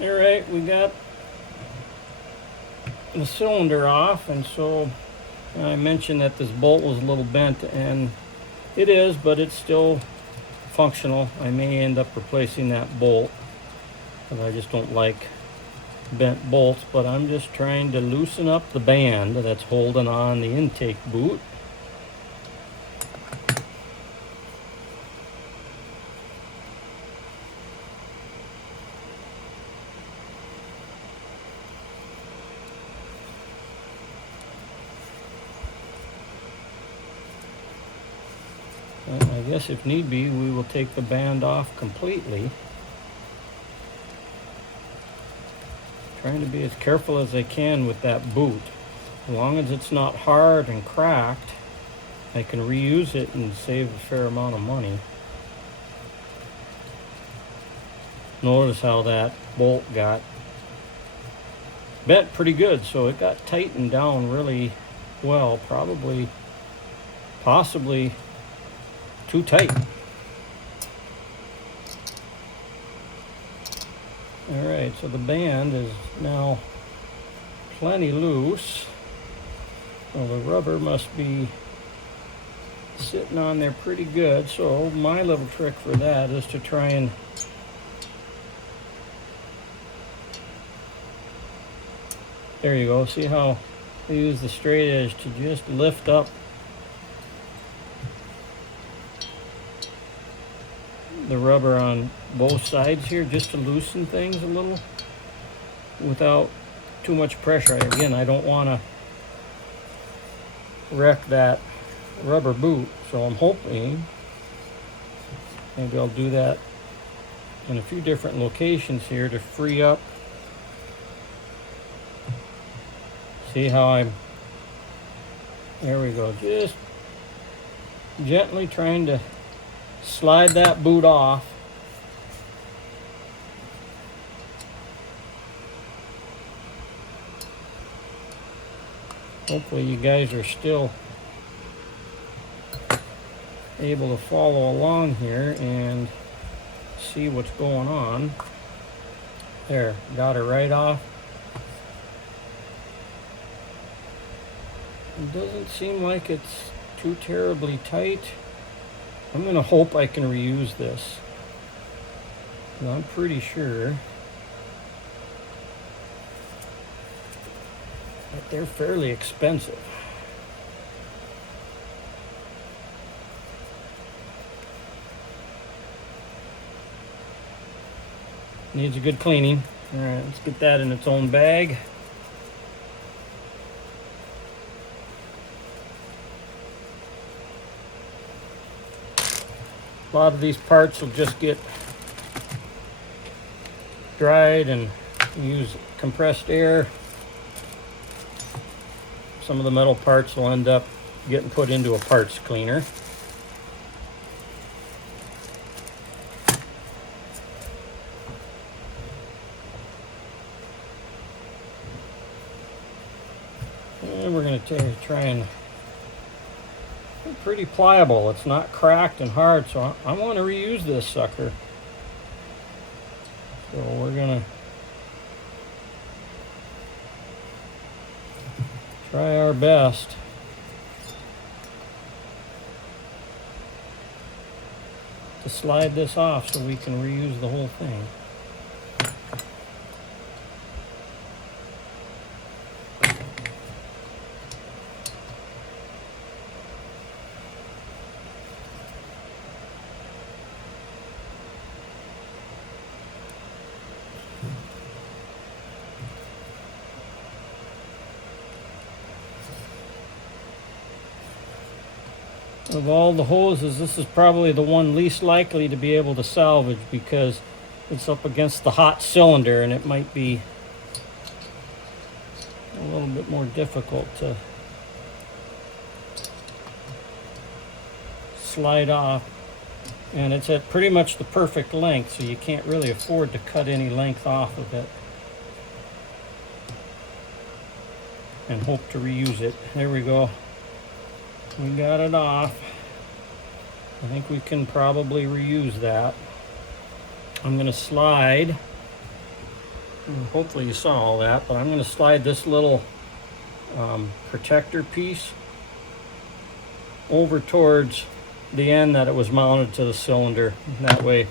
All right, we got the cylinder off, and so I mentioned that this bolt was a little bent, and it is, but it's still functional. I may end up replacing that bolt because I just don't like bent bolts, but I'm just trying to loosen up the band that's holding on the intake boot. And I guess if need be, we will take the band off completely. Trying to be as careful as I can with that boot. As long as it's not hard and cracked, I can reuse it and save a fair amount of money. Notice how that bolt got bent pretty good, so it got tightened down really well, possibly too tight. All right, so the band is now plenty loose. Well, the rubber must be sitting on there pretty good, so my little trick for that is to try and there you go. See how I use the straight edge to just lift up the rubber on both sides here, just to loosen things a little without too much pressure. Again, I don't want to wreck that rubber boot, so I'm hoping maybe I'll do that in a few different locations here to free up. See how there we go, just gently trying to slide that boot off. Hopefully you guys are still able to follow along here and see what's going on. There, got it right off. It doesn't seem like it's too terribly tight. I'm going to hope I can reuse this. I'm pretty sure that they're fairly expensive. Needs a good cleaning. All right, let's get that in its own bag. A lot of these parts will just get dried and use compressed air. Some of the metal parts will end up getting put into a parts cleaner. And we're going to try and pretty pliable. It's not cracked and hard, so I want to reuse this sucker. So we're gonna try our best to slide this off so we can reuse the whole thing. Of all the hoses, this is probably the one least likely to be able to salvage because it's up against the hot cylinder and it might be a little bit more difficult to slide off. And it's at pretty much the perfect length, so you can't really afford to cut any length off of it and hope to reuse it. There we go. We got it off. I think we can probably reuse that. I'm going to slide Hopefully you saw all that, but I'm going to slide this little protector piece over towards the end that it was mounted to the cylinder. That way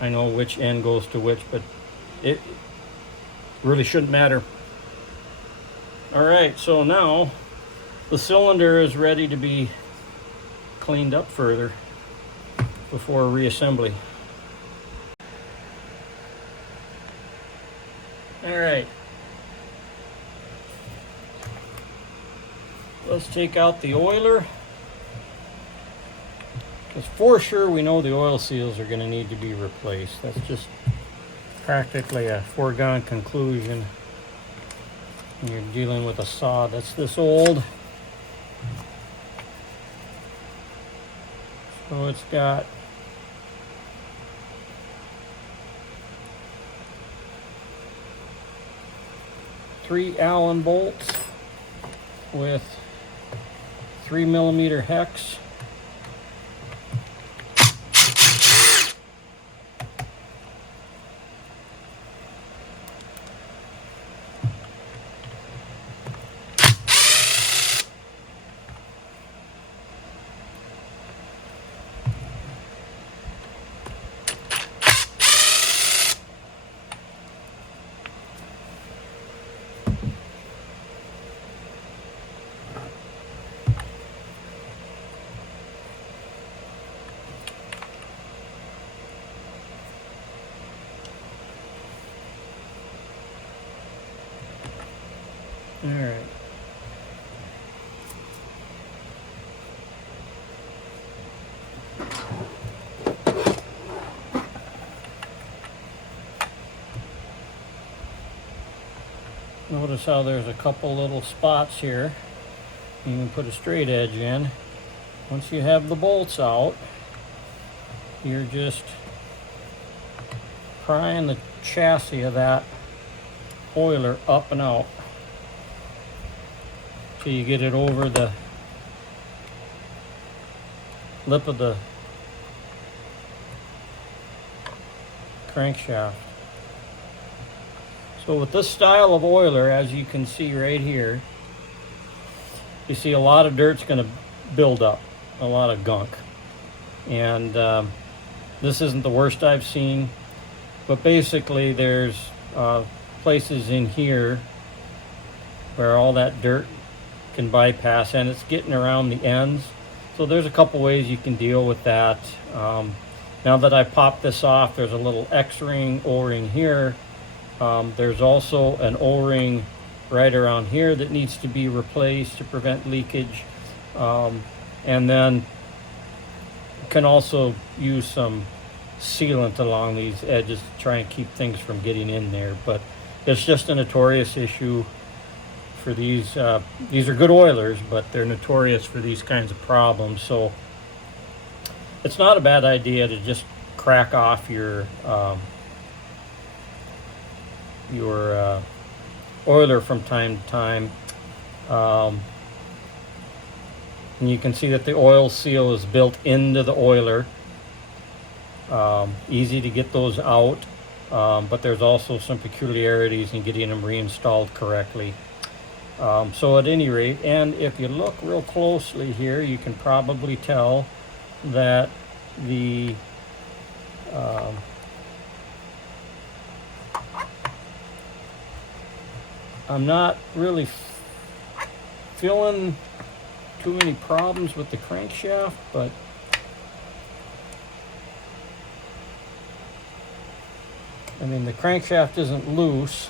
I know which end goes to which, but it really shouldn't matter. Alright, so now the cylinder is ready to be cleaned up further before reassembly. Alright, let's take out the oiler, because for sure we know the oil seals are going to need to be replaced. That's just practically a foregone conclusion when you're dealing with a saw that's this old. So it's got three Allen bolts with 3mm hex. All right. Notice how there's a couple little spots here. You can put a straight edge in. Once you have the bolts out, you're just prying the chassis of that oiler up and out till you get it over the lip of the crankshaft. So with this style of oiler, as you can see right here, you see a lot of dirt's going to build up, a lot of gunk. And this isn't the worst I've seen, but basically there's places in here where all that dirt can bypass, and it's getting around the ends. So there's a couple ways you can deal with that. Now that I popped this off, there's a little X-ring O-ring here. There's also an O-ring right around here that needs to be replaced to prevent leakage. And then you can also use some sealant along these edges to try and keep things from getting in there. But it's just a notorious issue for these. These are good oilers, but they're notorious for these kinds of problems. So it's not a bad idea to just crack off your oiler from time to time. And you can see that the oil seal is built into the oiler. Easy to get those out, but there's also some peculiarities in getting them reinstalled correctly. So at any rate, and if you look real closely here, you can probably tell that the I'm not really feeling too many problems with the crankshaft, but I mean, the crankshaft isn't loose,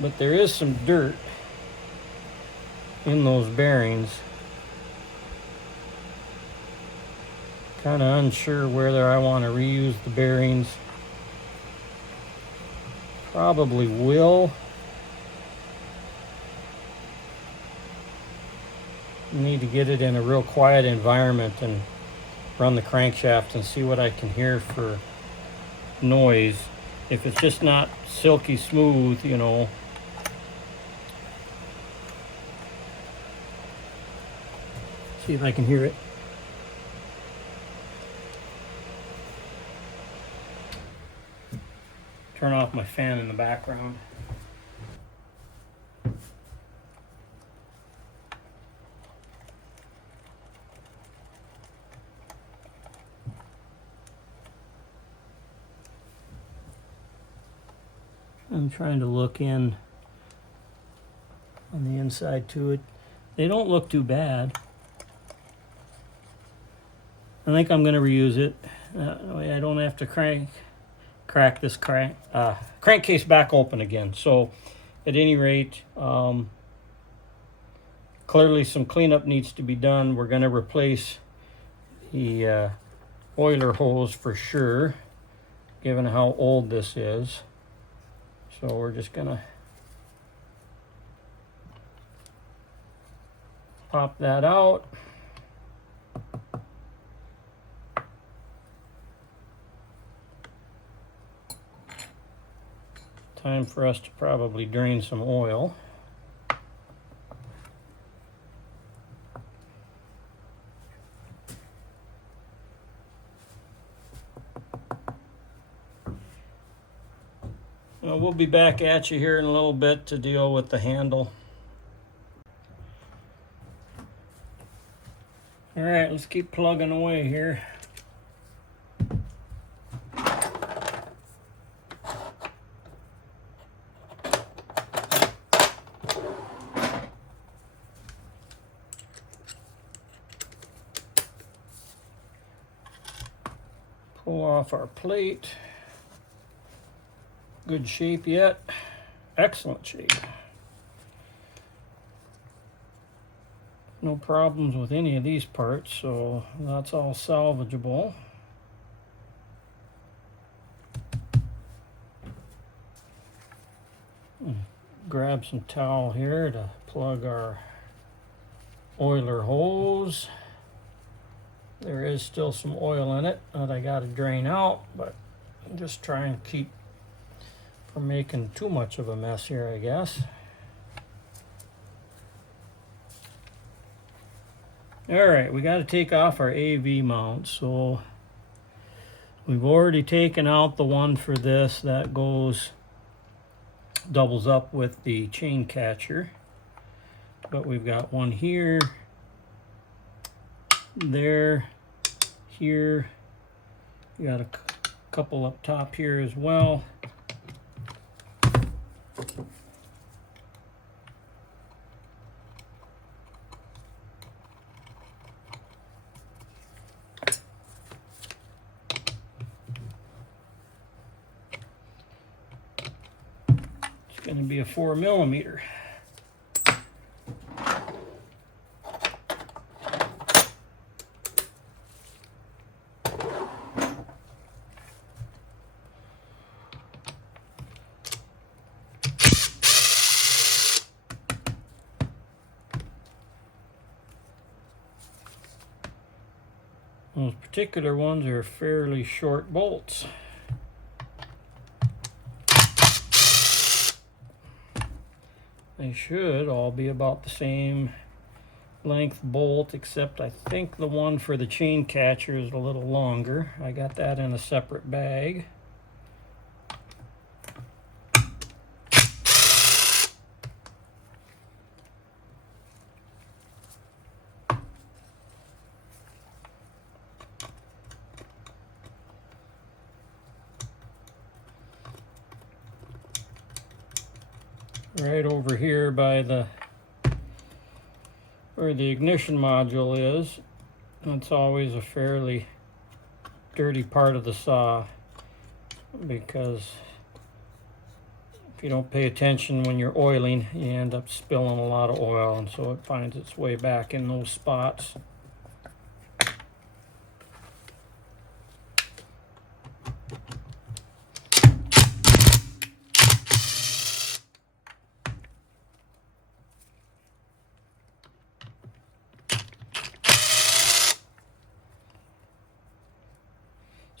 but there is some dirt in those bearings. Kind of unsure whether I want to reuse the bearings. Probably will. Need to get it in a real quiet environment and run the crankshaft and see what I can hear for noise. If it's just not silky smooth, you know. See if I can hear it. turn off my fan in the background. I'm trying to look in on the inside to it. They don't look too bad. I think I'm going to reuse it. That way I don't have to crack this crankcase back open again. So at any rate, clearly some cleanup needs to be done. We're going to replace the oiler hose for sure, given how old this is. So we're just going to pop that out. Time for us to probably drain some oil. Well, we'll be back at you here in a little bit to deal with the handle. All right, let's keep plugging away here. Pull off our plate. Good shape yet. Excellent shape. No problems with any of these parts, so that's all salvageable. Grab some towel here to plug our oiler hose. There is still some oil in it that I got to drain out, but I'm just trying to keep from making too much of a mess here, I guess. All right, we got to take off our AV mount. So we've already taken out the one for this that doubles up with the chain catcher, but we've got one here, there, here. We got a couple up top here as well. It's going to be a 4mm. Those particular ones are fairly short bolts. They should all be about the same length bolt, except I think the one for the chain catcher is a little longer. I got that in a separate bag. Right over here by where the ignition module is. That's always a fairly dirty part of the saw, because if you don't pay attention when you're oiling, you end up spilling a lot of oil, and so it finds its way back in those spots.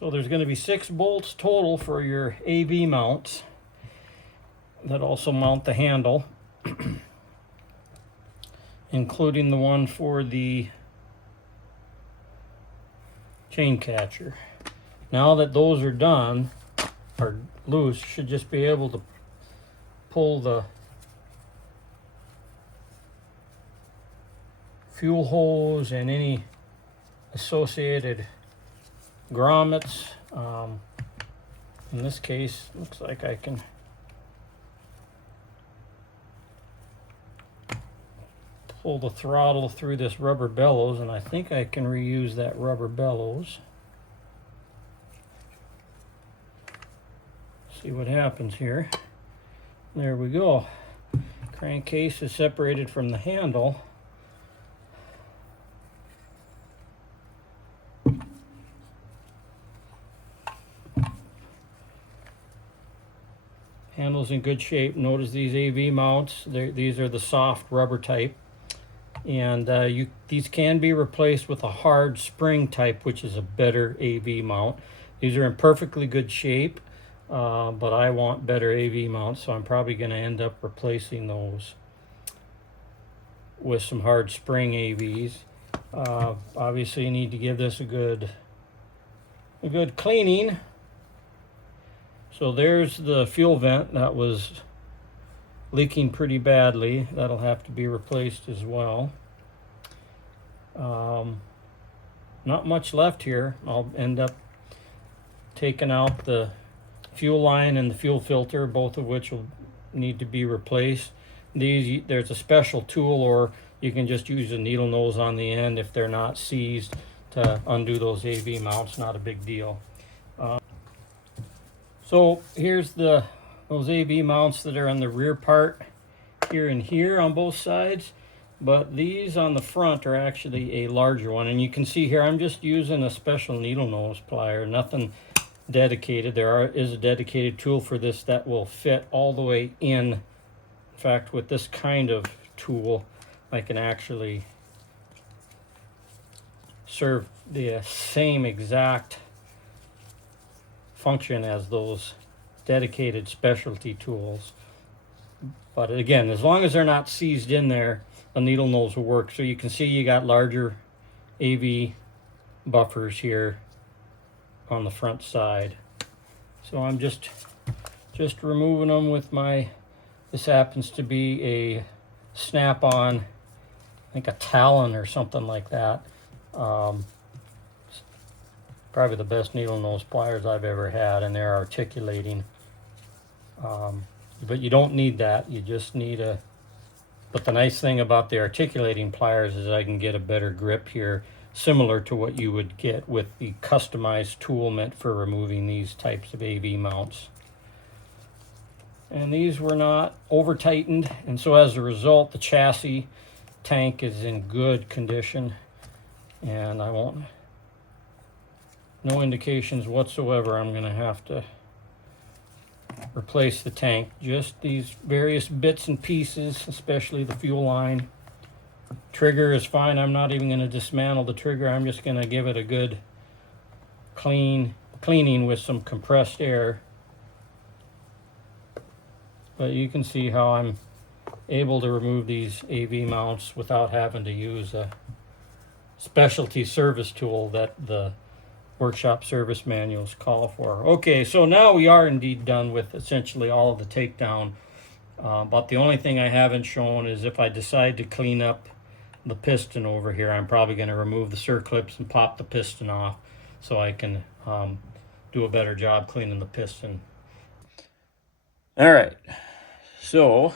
So there's going to be 6 bolts total for your AV mounts that also mount the handle, including the one for the chain catcher. Now that those are done, or loose, should just be able to pull the fuel hose and any associated grommets. In this case, looks like I can pull the throttle through this rubber bellows, and I think I can reuse that rubber bellows. See what happens here. There we go. Crankcase is separated from the handle. Handle's in good shape. Notice these AV mounts. These are the soft rubber type. And these can be replaced with a hard spring type, which is a better AV mount. These are in perfectly good shape, but I want better AV mounts, so I'm probably going to end up replacing those with some hard spring AVs. Obviously, you need to give this a good cleaning. So there's the fuel vent that was leaking pretty badly. That'll have to be replaced as well. Not much left here. I'll end up taking out the fuel line and the fuel filter, both of which will need to be replaced. There's a special tool, or you can just use a needle nose on the end if they're not seized to undo those AV mounts. Not a big deal. So here's those AV mounts that are on the rear part here and here on both sides, but these on the front are actually a larger one. And you can see here I'm just using a special needle nose plier, nothing dedicated. There is a dedicated tool for this that will fit all the way in. In fact, with this kind of tool, I can actually serve the same exact function as those dedicated specialty tools. But again, as long as they're not seized in there, a needle nose will work. So you can see you got larger AV buffers here on the front side. So I'm just removing them with this happens to be a snap-on, I think a Talon or something like that. Probably the best needle nose pliers I've ever had, and they're articulating. But you don't need that. You just need but the nice thing about the articulating pliers is I can get a better grip here, similar to what you would get with the customized tool meant for removing these types of AV mounts. And these were not over tightened, and so as a result the chassis tank is in good condition, and no indications whatsoever I'm going to have to replace the tank. Just these various bits and pieces, especially the fuel line. Trigger is fine. I'm not even going to dismantle the trigger. I'm just going to give it a good cleaning with some compressed air. But you can see how I'm able to remove these AV mounts without having to use a specialty service tool that the workshop service manuals call for. Okay, so now we are indeed done with essentially all of the takedown. But the only thing I haven't shown is if I decide to clean up the piston over here, I'm probably going to remove the circlips and pop the piston off so I can do a better job cleaning the piston. All right, so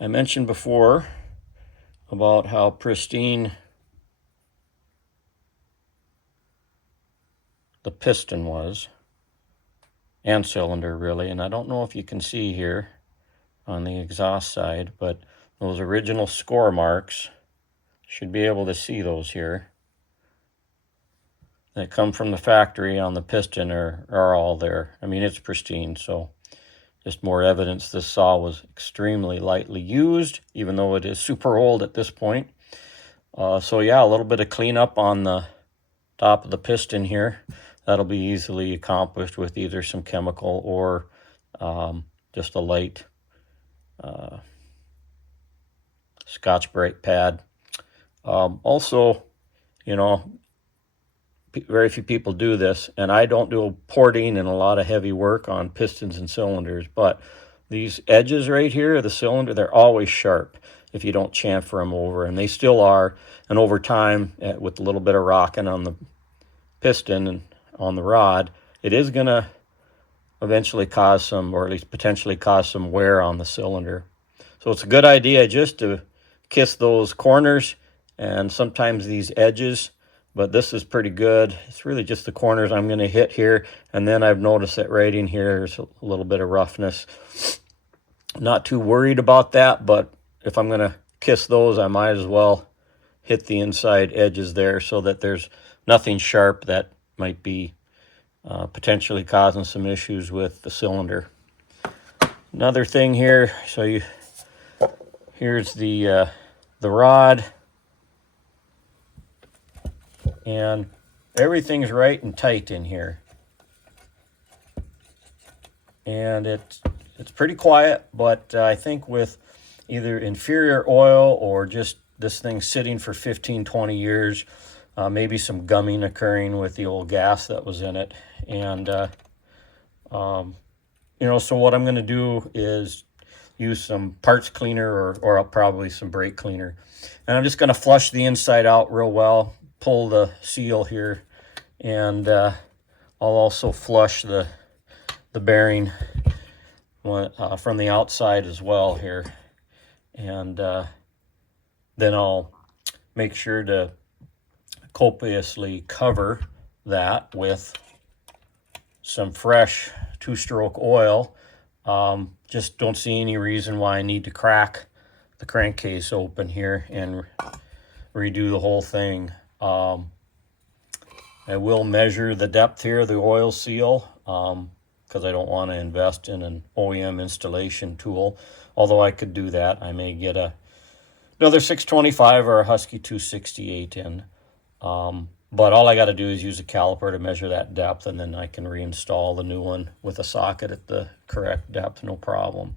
I mentioned before about how pristine the piston was, and cylinder really, and I don't know if you can see here on the exhaust side, but those original score marks, should be able to see those here, that come from the factory on the piston are all there. I mean, it's pristine, so just more evidence this saw was extremely lightly used, even though it is super old at this point. So yeah, a little bit of cleanup on the top of the piston here. That'll be easily accomplished with either some chemical or just a light Scotch-Brite pad. Also, you know, very few people do this, and I don't do porting and a lot of heavy work on pistons and cylinders, but these edges right here of the cylinder, they're always sharp if you don't chamfer them over, and they still are. And over time, with a little bit of rocking on the piston and on the rod, it is going to eventually cause some, or at least potentially cause some wear on the cylinder. So it's a good idea just to kiss those corners and sometimes these edges, but this is pretty good. It's really just the corners I'm going to hit here, and then I've noticed that right in here there's a little bit of roughness. Not too worried about that, but if I'm going to kiss those, I might as well hit the inside edges there so that there's nothing sharp that might be potentially causing some issues with the cylinder. Another thing here, here's the rod, and everything's right and tight in here, and it's pretty quiet, but I think with either inferior oil or just this thing sitting for 15-20 years, maybe some gumming occurring with the old gas that was in it. And so what I'm going to do is use some parts cleaner or probably some brake cleaner, and I'm just going to flush the inside out real well, pull the seal here, and I'll also flush the bearing from the outside as well here, and then I'll make sure to copiously cover that with some fresh two-stroke oil. Just don't see any reason why I need to crack the crankcase open here and redo the whole thing. I will measure the depth here of the oil seal, because I don't want to invest in an OEM installation tool, although I could do that. I may get another 625 or a Husky 268 in. But all I got to do is use a caliper to measure that depth, and then I can reinstall the new one with a socket at the correct depth, no problem.